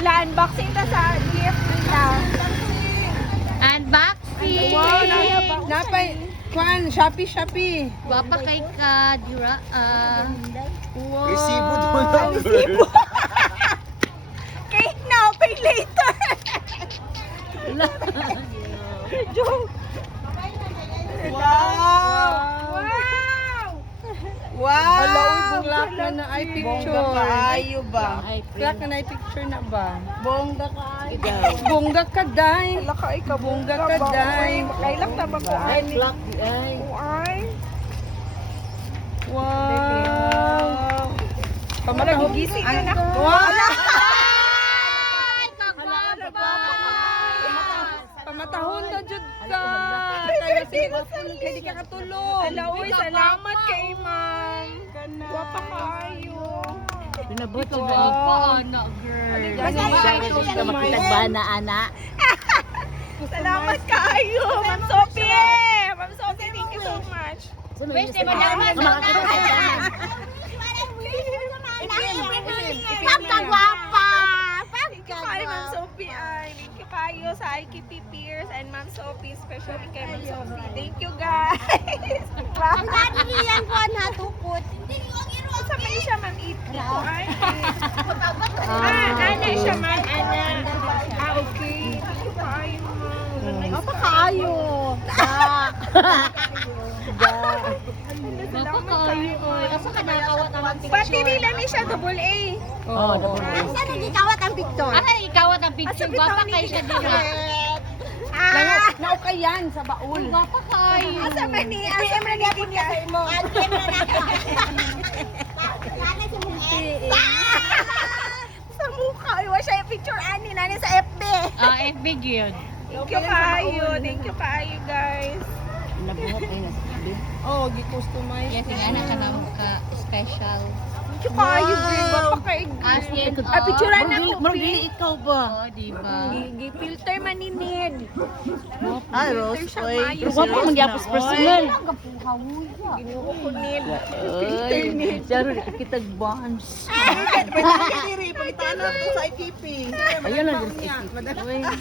Hala, unboxing ta sa gift nila. Unboxing! Wow, napay, kuan, Shopee. Wapa kay ka, dira, Wow. Resibo doon. Cake now, pay later. Joke. Wow. Wow! Hello, bulak na na ay picture. Bongga kaayo ba? Bulak na na ay picture na ba? Bongga kaayo. Bongga ka, day. Hala ka, ikaw Bongga ka, day. Kailang na ba ko? Ay, black. Ay. Ay. Wow. Pamatahog gising na na. Wow. Pagbabat! Pamatahon na jud ka. Kaya sige, kaya di ka katulog. Hala, uy, salamat kay ma'am. Wapa kayo. Pinabot Ikaw pa, anak, girl. Basta makitagbahan na, ana. Salamat kayo, Ma'am Sophie. Ma'am Sophie, thank you so much. Best, di ba naman? Makakita sa sana. Ma'am, kagwapa. Thank you kayo, Ma'am Sophie. Thank you kayo sa IKP Peers and Ma'am Sophie, especially kay Ma'am Sophie. Thank you, guys. Ang dami niyan po na tukot. Sa may siya, Ma'am Ito. Ana siya, Ma'am. Ana. Okay. Thank you kayo, Ma'am. Apa kaayo? Wapa kayo, oy. Asa ka nakawat ang picture? Pati nila ni siya, double A. Oh, double A. Saan nagkikawat ang picture? Asa ikawat ang picture? Wapa kayo siya dira. Naukayan sa baul. Wapa kayo. Asa man ni? Asa man ni kita? Sa mukha. Iwa siya yung picture ani nani sa FB. FB yun. Thank you kayo. Thank you kayo, guys. Nabuhat ay nasa tabi. Oh, gi-customize. Yes, yung anak ka na ka special. Thank you kayo, girl. Wapa kayo. As in, Picturean na ko, Marang Pri. dili ikaw ba? Oh, diba? Gi-filter man ni Ned. Ay, Rose, siya, oy. maayos. Pero wapa magyapos personal. Ginuo ko Ned. Ay, jaro di kita bonds. Pwede diri, pagitaan na to sa IKP. Ayun lang din sa isip.